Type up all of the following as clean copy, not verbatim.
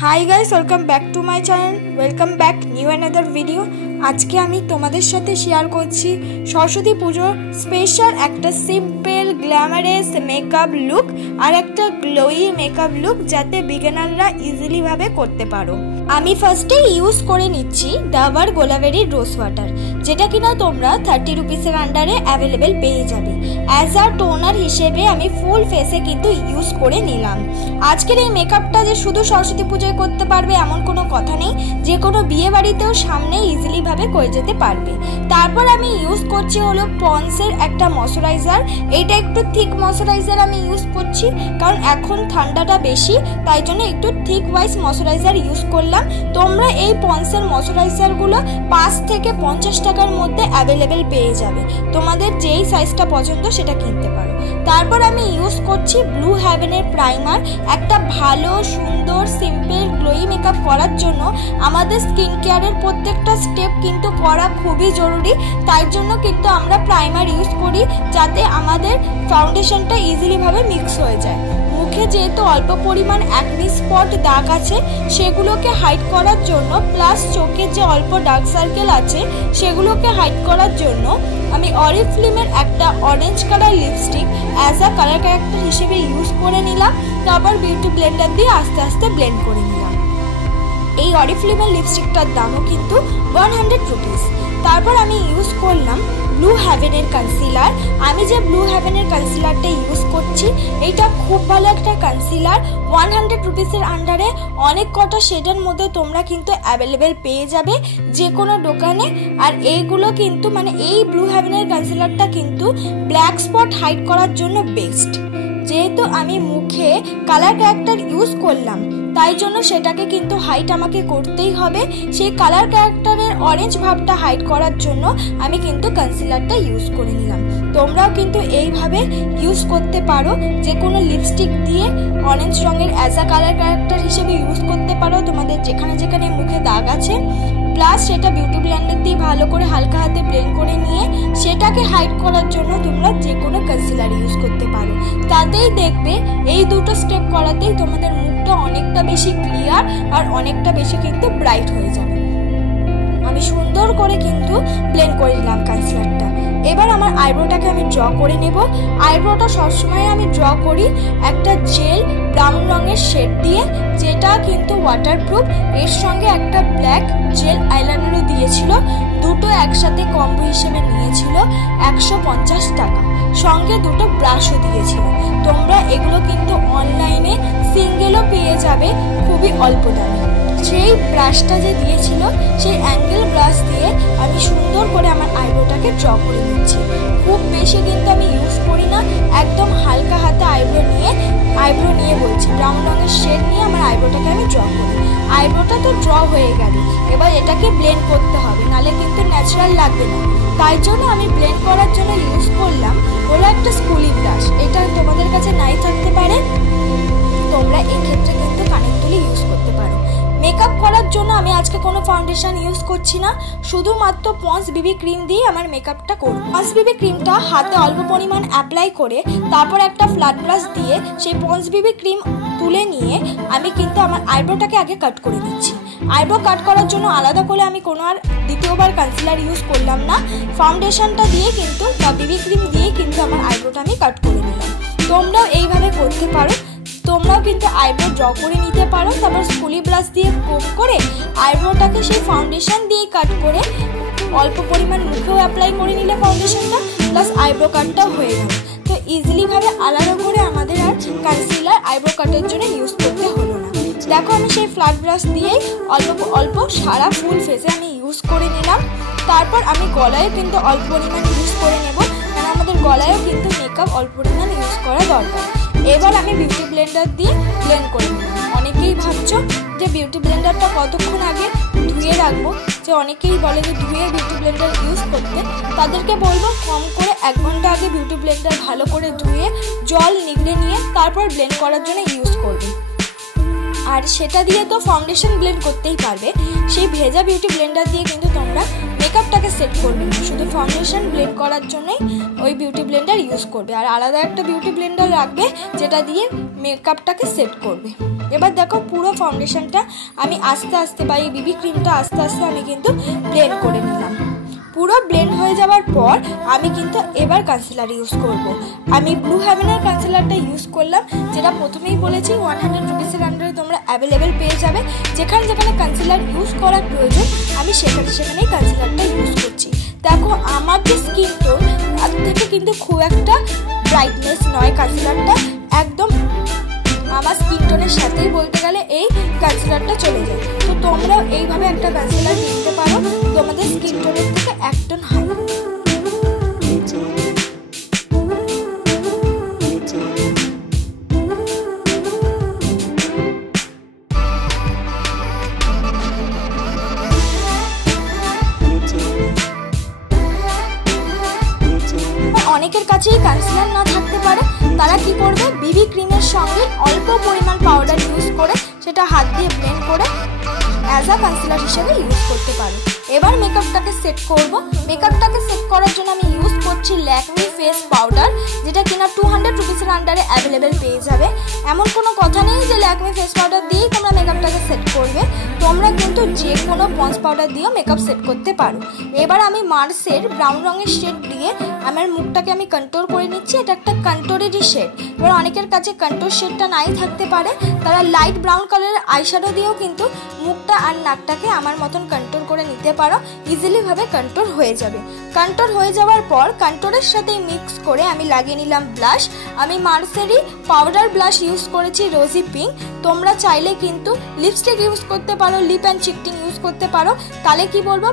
High guys welcome back to my channel welcome back new another video. आज के आमी तोमादेर साथे शेयर करछि सरस्वती पुजोर स्पेशल एक सिम्पल ग्लैमारास मेकअप लुक और एक ग्लोई मेकअप लुक जाते बिगिनाररा इजिली भावे करते पारो। आमी फार्स्टे यूज करे निচ্ছি डाबर गोलाबेरी रोज वाटार जेटा किना तोमरा 30 रुपिसের आंडारे अवेलेबल पेয়ে যাবে। एज आ टोनार हिसेबे आमी फुल फेसे किन्तु यूज करे निलाम। आजकेर এই মেকআপটা যে শুধু সরস্বতী পূজায় করতে পারবে এমন কোনো কথা নেই, যে কোনো বিয়ে বাড়িতেও সামনে ইজিলি ভাবে করে যেতে পারবে। তারপর আমি ইউজ করছি হলো পন্সের একটা ময়শ্চারাইজার। এটা একটু থিক ময়শ্চারাইজার আমি ইউজ করছি কারণ এখন ঠান্ডাটা বেশি, তাই জন্য একটু থিক ওয়াইজ ময়শ্চারাইজার ইউজ করলাম। তোমরা এই পন্সের ময়শ্চারাইজারগুলো 5 থেকে 50 টাকার মধ্যে অ্যাভেলেবল পেয়ে যাবে। তোমাদের যেই সাইজটা পছন্দ সেটা কিনতে পারো। তারপর আমি ইউজ করছি ব্লু হেভেনের প্রাইমার। একটা ভালো সুন্দর সিম্পল গ্লোই মেকআপ করার জন্য আমাদের স্কিন কেয়ারের প্রত্যেকটা স্টেপ কিন্তু করা খুবই জরুরি, তাই জন্য কিন্তু আমরা প্রাইমার ইউজ করি যাতে আমাদের ফাউন্ডেশনটা ইজিলি ভাবে মিক্স হয়ে যায়। মুখে যেহেতু অল্প পরিমাণ অ্যাকনি স্পট দাগ আছে সেগুলোকে হাইড করার জন্য প্লাস চোখে যে অল্প ডার্ক সার্কেল আছে সেগুলোকে হাইড করার জন্য আমি অরিফ্লেমের একটা orange colour lipstick as a colour character হিসেবে ইউজ করে নিলাম। তারপর বিউটি ব্লেন্ডার দিয়ে আস্তে আস্তে ব্লেন্ড করে নিলাম। এই অরিফ্লেমের লিপস্টিকটার দামও কিন্তু 100 রুপিস। তারপর আমি ইউজ করলাম ব্লু হেভেনের কনসিলার। আমি যে ব্লু হেভেনের কনসিলারটা ইউজ করছি এটা খুব ভালো একটা কনসিলার। 100 রুপিসের আন্ডারে অনেক কটা শেডের মধ্যে তোমরা কিন্তু অ্যাভেলেবেল পেয়ে যাবে যে কোনো দোকানে। আর এইগুলো কিন্তু এই ব্লু হেভেনের কনসিলারটা কিন্তু ব্ল্যাক স্পট হাইড করার জন্য বেস্ট। যেহেতু আমি মুখে কালার ক্যারেক্টার ইউজ করলাম তাই জন্য সেটাকে কিন্তু হাইড আমাকে করতেই হবে। সেই কালার ক্যারেক্টারের অরেঞ্জ ভাবটা হাইড করার জন্য আমি কিন্তু কনসিলারটা ইউজ করে নিলাম। তোমরাও কিন্তু এইভাবে ইউজ করতে পারো, যে কোনো লিপস্টিক দিয়ে অরেঞ্জ রঙের অ্যাজ আ কালার ক্যারেক্টার হিসেবে ইউজ করতে পারো তোমাদের যেখানে যেখানে মুখে দাগ আছে। প্লাস সেটা বিউটি ব্লেন্ডার দিয়ে ভালো করে হালকা হাতে ব্লেন্ড করে নিয়ে সেটাকে হাইড করার জন্য তোমরা যে কোনো কনসিলার ইউজ করতে পারো। তাতেই দেখবে এই দুটো স্টেপ করাতেই তোমাদের মুখটা অনেকটা বেশি ক্লিয়ার আর অনেকটা বেশি কিন্তু ব্রাইট হয়ে যাবে। আমি সুন্দর করে কিন্তু ব্লেন্ড করে নিলাম কনসিলারটা। এবার আমার আইব্রোটাকে আমি ড্র করে নেব। আইব্রোটা সবসময় আমি ড্র করি একটা জেল ব্রাউন রঙের শেড দিয়ে, যেটা কিন্তু ওয়াটারপ্রুফ। এর সঙ্গে একটা ব্ল্যাক জেল আইলাইনারও দিয়েছিল। দুটো একসাথে কম্বো হিসেবে নিয়েছিল 150 টাকা। সঙ্গে দুটো ব্রাশও দিয়েছিল। তোমরা এগুলো কিন্তু অনলাইনে সিঙ্গেলও পেয়ে যাবে খুবই অল্প দামে। সেই ব্রাশটা যে দিয়েছিল সেই অ্যাঙ্গেল ব্রাশ দিয়ে আমি সুন্দর করে আমার আইব্রোটাকে ড্র করে নিচ্ছি। খুব বেশি কিন্তু আমি ইউজ করি না, একদম হালকা হাতে আইব্রো নিয়ে বলছি ব্রাউন রঙের শেড নিয়ে আমার আইব্রোটাকে আমি ড্র করি। আইব্রোটা তো ড্র হয়ে গেল, এবার এটাকে ব্লেন্ড করতে হবে, নাহলে কিন্তু ন্যাচারাল লাগবে না। তাই জন্য আমি ব্লেন্ড করার জন্য ইউজ করলাম হলো একটা স্কুলি ব্রাশ। এটা তোমাদের কাছে নাই থাকতে পারে, তোমরা এক্ষেত্রে কিন্তু কানের তুলি ইউজ করতে পারো। মেকআপ করার জন্য আমি আজকে কোনো ফাউন্ডেশন ইউজ করছি না, শুধুমাত্র পন্স বিবি ক্রিম দিয়ে আমার মেকআপটা করব। পন্স বিবি ক্রিমটা হাতে অল্প পরিমাণ অ্যাপ্লাই করে তারপর একটা ফ্ল্যাট ব্রাশ দিয়ে সেই পন্স বিবি ক্রিম তুলে নিয়ে আমি কিন্তু আমার আইব্রোটাকে আগে কাট করে নিচ্ছি। আইব্রো কাট করার জন্য আলাদা করে আমি কোনো আর দ্বিতীয়বার কনসিলার ইউজ করলাম না, ফাউন্ডেশনটা দিয়ে কিন্তু বা বিবি ক্রিম দিয়ে কিন্তু আমার আইব্রোটা আমি কাট করে নিলাম। তোমরাও এইভাবে করতে পারো। তোমরাও কিন্তু আইব্রো ড্র করে নিতে পারো, তারপর স্কুলি ব্রাশ দিয়ে কোপ করে আইব্রোটাকে সেই ফাউন্ডেশন দিয়ে কাট করে অল্প পরিমাণ মুখেও অ্যাপ্লাই করে নিলে ফাউন্ডেশনটা প্লাস আইব্রো কাটটাও হয়ে যাবে। তো ইজিলিভাবে আলাদা করে আমাদের আর কনসিলার আইব্রো কাটের জন্য ইউজ করতে হলো না। দেখো আমি সেই ফ্ল্যাট ব্রাশ দিয়েই অল্প অল্প সারা ফুল ফেসে আমি ইউজ করে নিলাম। তারপর আমি গলায়ও কিন্তু অল্প পরিমাণ ইউজ করে নেব, কারণ আমাদের গলায়ও কিন্তু মেকআপ অল্প পরিমাণ ইউজ করা দরকার। এবার আমি বিউটি ব্লেন্ডার দিয়ে ব্লেন্ড করে নিলাম। অনেকেই ভাবছো যে বিউটি ব্লেন্ডারটা কতক্ষণ আগে ধুয়ে রাখবো, যে অনেকেই বলে যে ধুয়ে বিউটি ব্লেন্ডার ইউজ করতে। তাদেরকে বলবো কম করে 1 ঘন্টা আগে বিউটি ব্লেন্ডার ভালো করে ধুয়ে জল নিগড়ে নিয়ে তারপর ব্লেন্ড করার জন্য ইউজ করবে। আর সেটা দিয়ে তো ফাউন্ডেশন ব্লেন্ড করতেই পারবে, সেই ভেজা বিউটি ব্লেন্ডার দিয়ে কিন্তু তোমরা মেকআপটাকে সেট করবে না, শুধু ফাউন্ডেশন ব্লেন্ড করার জন্যই ওই বিউটি ব্লেন্ডার ইউজ করবে। আর আলাদা একটা বিউটি ব্লেন্ডার রাখবে যেটা দিয়ে মেকআপটাকে সেট করবে। এবার দেখো পুরো ফাউন্ডেশনটা আমি আস্তে আস্তে বা এই বিবি ক্রিমটা আস্তে আস্তে আমি কিন্তু ব্লেন্ড করে নিলাম। পুরো ব্লেন্ড হয়ে যাওয়ার পর আমি কিন্তু এবার কনসিলার ইউজ করব। আমি ব্লু হেভেনের কনসিলারটা ইউজ করলাম, যেটা প্রথমেই বলেছি 100 রুপিসের আন্ডারে তোমরা অ্যাভেলেবেল পেয়ে যাবে। যেখানে যেখানে কনসিলার ইউজ করার প্রয়োজন আমি সেখানেই কনসিলারটা ইউজ করছি। দেখো আমার যে স্কিন টোন তার থেকে কিন্তু খুব একটা ব্রাইটনেস নয় কনসিলারটা, একদম আমার স্কিন টোনের সাথেই বলতে গেলে এই কনসিলারটা চলে যায়। তো তোমরাও এইভাবে একটা কনসিলার কিনতে পারো তোমাদের স্কিন টোনের থেকে এক টোন হাই। অনেকের কাছেই কনসিলার না থাকতে পারে, তারা কি করবে বিবি ক্রিমের সঙ্গে অল্প পরিমাণ পাউডার ইউজ করে সেটা হাত দিয়ে ব্লেন্ড করে অ্যাজ আ কনসিলার হিসেবে ইউজ করতে পারো। এবার মেকআপটাকে সেট করব। মেকআপটাকে সেট করার জন্য আমি ইউজ করছি ল্যাকমি ফেস পাউডার, যেটা কিনা 200 রুপিসের আন্ডারে অ্যাভেলেবেল পেয়ে যাবে। এমন কোনো কথা নেই যে ল্যাকমি ফেস পাউডার দিয়েই তোমরা মেকআপটাকে সেট করবে, তোমরা কিন্তু যে কোনো পন্স পাউডার দিয়েও মেকআপ সেট করতে পারো। এবার আমি মার্সের ব্রাউন রঙের শেড দিয়ে আমার মুখটাকে আমি কন্ট্রোল করে নিচ্ছি। এটা একটা কন্ট্রোলেরই শেড। এবার অনেকের কাছে কন্ট্রোল শেডটা নাই থাকতে পারে, তারা লাইট ব্রাউন কালারের আইশ্যাডো দিয়েও কিন্তু মুখটা আর নাকটাকে আমার মতন কন্ট্রোল করে নিতে পারো, ইজিলি ভাবে কন্ট্রোল হয়ে যাবে। কন্ট্রোল হয়ে যাওয়ার পর কন্ট্রোলের সাথে মিক্স করে আমি লাগিয়ে নিলাম ব্লাশ। আমি মার্সেরই পাউডার ব্লাশ ইউজ করেছি রোজি পিঙ্ক। তোমরা চাইলে কিন্তু লিপস্টিক ইউজ করতে পারো, লিপ অ্যান্ড চিকটিং ইউজ করতে পারো। তাহলে কি বলবো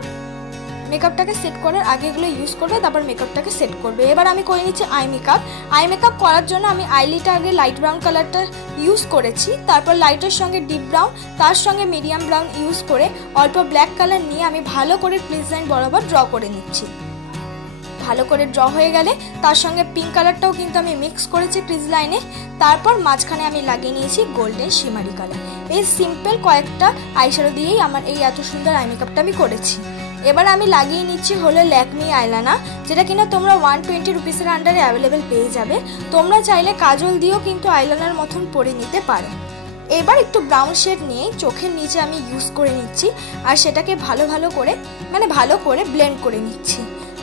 মেকআপটাকে সেট করার আগে এগুলো ইউজ করবে, তারপর মেকআপটাকে সেট করবে। এবার আমি করে নিচ্ছি আই মেকআপ করার জন্য আমি আইলিটা আগে লাইট ব্রাউন কালারটা ইউজ করেছি, তারপর লাইটের সঙ্গে ডিপ ব্রাউন, তার সঙ্গে মিডিয়াম ব্রাউন ইউজ করে অল্প ব্ল্যাক কালার নিয়ে আমি ভালো করে ক্রিজ লাইন বরাবর ড্র করে নিচ্ছি। ভালো করে ড্র হয়ে গেলে তার সঙ্গে পিঙ্ক কালারটাও কিন্তু আমি মিক্স করেছি ক্রিজ লাইনে। তারপর মাঝখানে আমি লাগিয়ে নিয়েছি গোল্ডেন শিমারি কালার। এই সিম্পল কয়েকটা আইশ্যাডো দিয়েই আমার এই এত সুন্দর আই মেকআপটা আমি করেছি। এবার আমি লাগিয়ে নিচ্ছি হলো ল্যাকমি আইলানা, যেটা কিনা তোমরা 120 রুপিসের আন্ডারে অ্যাভেলেবেল পেয়ে যাবে। তোমরা চাইলে কাজল দিয়েও কিন্তু আইলানার মতন পরে নিতে পারো। এবার একটু ব্রাউন শেড নিয়ে চোখের নিচে আমি ইউজ করে নিচ্ছি আর সেটাকে ভালো করে ব্লেন্ড করে নিচ্ছি।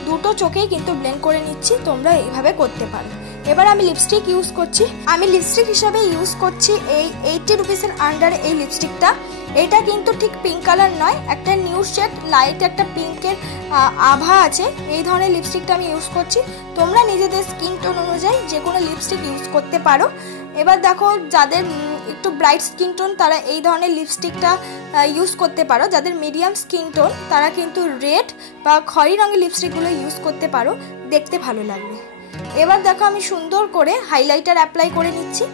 দুটো চোখেই কিন্তু ব্লেন্ড করে নিচ্ছি, তোমরা এইভাবে করতে পারো। এবার আমি লিপস্টিক ইউজ করছি। আমি লিপস্টিক হিসাবে ইউজ করছি এই 80 রুপিসের আন্ডারে এই লিপস্টিকটা। এটা কিন্তু ঠিক পিঙ্ক কালার নয়, একটা নিউড শেড, লাইট একটা পিঙ্কের আভা আছে, এই ধরনের লিপস্টিকটা আমি ইউজ করছি। তোমরা নিজেদের স্কিন টোন অনুযায়ী যে কোনো লিপস্টিক ইউজ করতে পারো। এবার দেখো যাদের একটু ব্রাইট স্কিন টোন তারা এই ধরনের লিপস্টিকটা ইউজ করতে পারো, যাদের মিডিয়াম স্কিন টোন তারা কিন্তু রেড বা খয়েরি রঙের লিপস্টিকগুলো ইউজ করতে পারো, দেখতে ভালো লাগবে। এবার দেখো আমি সুন্দর করে হাইলাইটার অ্যাপ্লাই করে নিচ্ছি।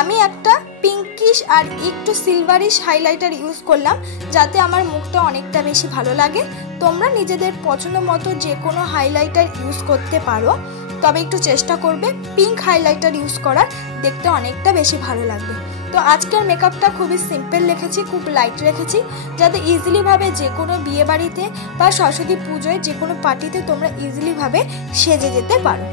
আমি একটা পিঙ্কিশ আর একটু সিলভারিশ হাইলাইটার ইউজ করলাম যাতে আমার মুখটা অনেকটা বেশি ভালো লাগে। তোমরা নিজেদের পছন্দ মতো যে কোনো হাইলাইটার ইউজ করতে পারো, তবে একটু চেষ্টা করবে পিঙ্ক হাইলাইটার ইউজ করার, দেখতে অনেকটা বেশি ভালো লাগবে। তো আজকের মেকআপটা খুবই সিম্পল রেখেছি, খুব লাইট রেখেছি, যাতে ইজিলিভাবে যে কোনো বিয়ে বাড়িতে বা সরস্বতী পুজোয় যে কোনো পার্টিতে তোমরা ইজিলিভাবে সেজে যেতে পারো।